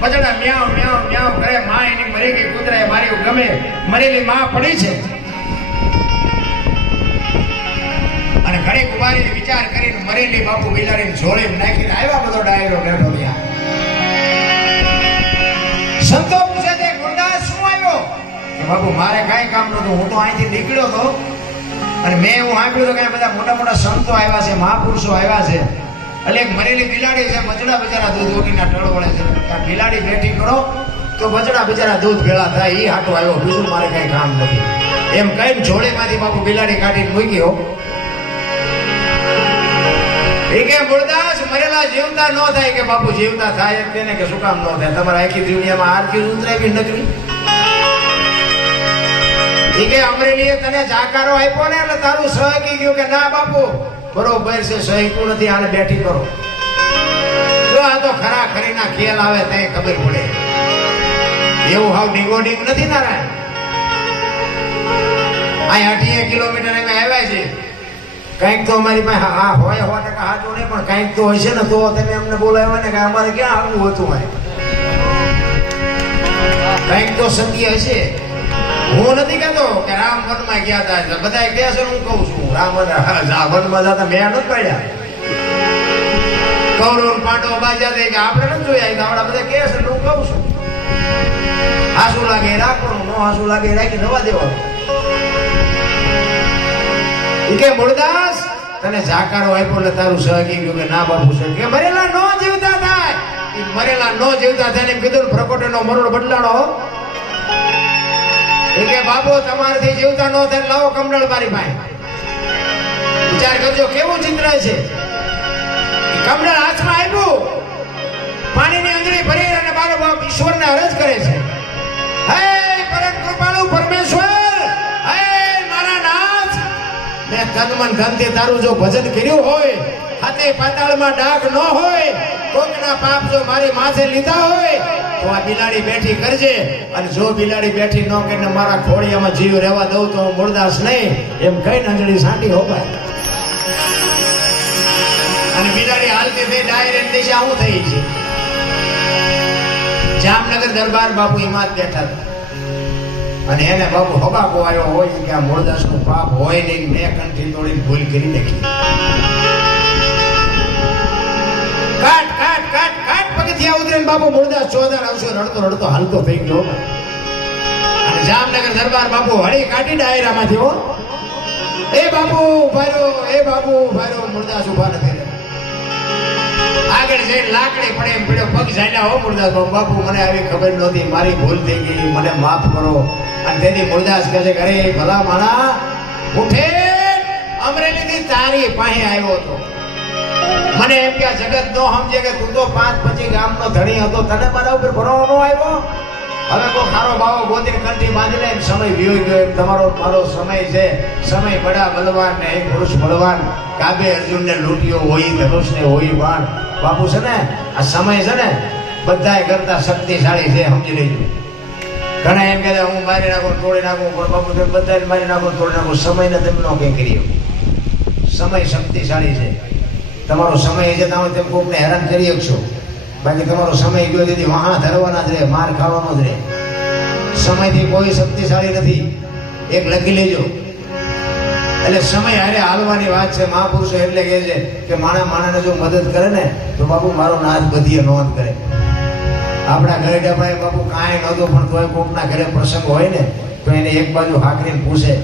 બચડા મ્યાવ મ્યાવ મ્યાવ કરે. માં એની મરી ગઈ, કૂતરાએ મારી ગમે, મરેલી માં પડી છે. અને ઘડીક ઉભારીને વિચાર કરીને મરેલી બાપુ બિલાડીને ઝોળીને નાખીને આવ્યા. બધો ડાયરો બેઠો ત્યાં. સંતો પૂછે છે, ગુરદાસ શું આવ્યો? કે બાપુ મારે કાંઈ કામ નહોતું, હું તો અહીંથી નીકળ્યો હતો અને મેં એવું સાંભળ્યું કે બધા મોટા મોટા સંતો આવ્યા છે, મહાપુરુષો આવ્યા છે, એટલે એક મરેલી બિલાડી છે, બચડા બિચારા દૂધ ઓગીના ટળ વળે છે, આ બિલાડી બેઠી કરો તો બચડા બિચારા દૂધ ભેળા થાય, એ હાટો આવ્યો, બીજું મારે કઈ કામ નથી. એમ કઈ જોડેમાંથી બાપુ બિલાડી કાઢીને મૂક્યો. એ કે મુરદાસ મરેલા જીવતા ન થાય. કે બાપુ જીવતા થાય તેને કે શું કામ ન થાય? તમારા આખી દુનિયામાં આરતી ઉતરાવી નકરી. એ કે અમરેલીએ તને જાકારો આપ્યો ને એટલે તારું સહકી ગયું કે ના બાપુ બરોબર છે, સહીતું નથી, આને બેઠી કરો. જો આ તો ખરા ખરીના ખેલ આવે તે ખબર પડે. એવું હાવ ડીંગોડીંગ નથી નારાયણ. આ 8 કિલોમીટર અમે આવ્યા છે. કંઈક તો અમારી પાસે હા હોય 100% સાચું નહીં, પણ કંઈક તો હશે ને તો તમે અમને બોલાવ્યા ને કે અમારે ક્યાં આવવું હતું. કંઈક તો સત્ય હશે. હું નથી કહેતો કે રામ વનમાં ગયા હતા, બધા કહે છે, હું કહું છું રામ વનમાં જતા મેં નથી પાડ્યા. કૌરવ પાંડવ બાજા દે કે આપણે નથી જોયા, આપણા બધા કહે છે, હું કહું છું. હાસું લાગે રાખવાનું, નો હાસું લાગે રાખી નવા દેવાનું. કે મુરદાસ તને જાકારો આપ્યો એટલે તારું સહકી ગયું કે ના બાપુ સર કે મરેલા નો જીવતા થાય. મરેલા નો જીવતા થાય ને કીધું પ્રકોટેનો મરોડ બદલાણો. એ કે બાપુ તમારાથી જીવતા નો થાય લાવો કમળલ મારી પાસે. વિચાર કરજો કેવું ચિત્ર છે. કમળલ હાથમાં આપ્યું, પાણીની અંજળી ભરી અને મારો બાપ ઈશ્વરને અરજ કરે છે, હે પરમ કૃપાળુ પરમેશ્વર, મેં તનમન ધનથી તારું જો ભજન કર્યું હોય, હાથે પાતાળમાં ડાઘ ન હોય, કોકના પાપ જો મારી માથે લીધા હોય તો આ બિલાડી બેઠી કરજે. અને જો બિલાડી બેઠી ન કરીને મારા ખોડિયામાં જીવ રહેવા દઉં તો હું મુરદાસ નહીં એમ કઈ અંજળી સાંટી હોવાય. અને બિલાડી હાલતી થઈ ડાયરેક્ટ દિશા હું થઈ છે. જામનગર દરબાર બાપુ હિમાત બેઠા હતા અને એને બાપુ હબાકો આવ્યો હોય કે આ મુરદાસ નું પાપ હોય નહીં, મેં કંઠી તોડીને ભૂલ કરી નાખી. કાટ કાટ કાટ કાટ પગથિયા ઉતરે બાપુ મુરદાસ ચોધાર આવશે રડતો રડતો હાલતો થઈ ગયો. અને જામનગર દરબાર બાપુ હળી કાઢી ડાયરામાંથી હો, એ બાપુ ઉભારો, એ બાપુ ઉભારો. મુરદાસ ઉભા નથી. આગળ જઈને લાકડી પડે એમ પડ્યો, પગ ઝાલ્યા હો મુરદાસ બાપુ, મને આવી ખબર નહોતી, મારી ભૂલ થઈ ગઈ, મને માફ કરો. અને તેથી મુરદાસ કહે છે, અરે ભલા માણા ઉઠે, અમરેલીથી તારી પાસે આવ્યો હતો. મને એમ કે જગત નો સમજે કે તું તો 5-25 ગામનો ધણી હતો, તને મારા ઉપર ભરવાનો નો આવ્યો. હવે કોઈ ખારો બાવો ગોતીને કંઠી બાંધી લે, સમય વિયો ગયો. તમારો મારો સમય છે, સમય બડા બલવાન ને એક પુરુષ બળવાન. કાબે અર્જુન ને લૂંટ્યો હોય, ધનુષ ને હોય બાણ. બાપુ છે ને આ સમય છે ને બધા કરતા શક્તિશાળી છે, સમજી લેજો. ઘણા એમ કે હું મારી નાખું તોડી નાખું, પણ બાપુ તમે બધા મારી નાખો તોડી નાખું, સમયને તમે નો કઈ કરી. સમય શક્તિશાળી છે. તમારો સમય છે તમે તેમ કોકને હેરાન કરી શકશો, બાકી તમારો સમય ગયો તેથી વહાં ધરવાના જ રહે, માર ખાવાનો જ રહે. સમયથી કોઈ શક્તિશાળી નથી, એક લખી લેજો. એટલે સમય હારે હાલવાની વાત છે. મહાપુરુષો એટલે કહે છે કે માણસને જો મદદ કરે ને તો બાપુ મારો નાથ બધીએ નોંધ કરે. આપણા ઘરે ડબ્બાએ બાપુ કાંઈ નહોતું, પણ તોય કોકના ઘરે પ્રસંગ હોય ને તો એને એક બાજુ હાકરીને પૂછે,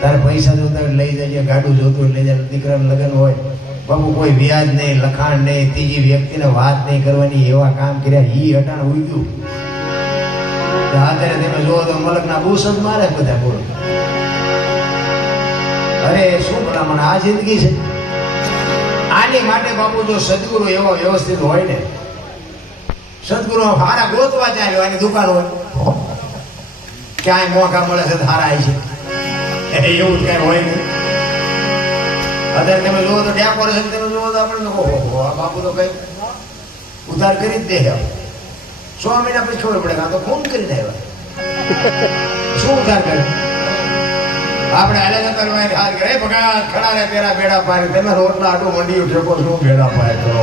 તારે પૈસા જોતા લઈ જઈએ, ગાડું જોતું લઈ જાય, દીકરાનું લગ્ન હોય બાપુ કોઈ વ્યાજ નહીં, લખાણ નહીં, ત્રીજી વ્યક્તિને વાત નહીં કરવાની, એવા કામ કર્યા. ઈ અટાણ ઉગ્યું. અત્યારે તમે જોવો તો મલકના બૂસ જ મારે બધા. બોલો અરે શું ભલામણ આ જિંદગી છે. આની માટે બાપુ જો સદગુરુ એવો વ્યવસ્થિત હોય ને, સદગુરુ હારા ગોતવા ચાલ્યો, આની દુકાન હોય ક્યાંય મોંઘા મળે છે હારા છે, એવું જ કઈ હોય નહીં. અત્યારે તમે જોવો તો ડેકોરેશન તમે જોવો તો આપણે આ બાપુ તો કઈ ઉધાર કરી જ દે. 6 મહિના પછી ખબર પડે, તો ફોન કરીને આવ્યા શું ઉધાર કરે. આપણે હાલે જતા હાથ કરે ભગત ખડા રે તેરા બેડા પાર, તમે રોટલા આટું મંડી ઉઠ્યો શું બેડા પાય કરો.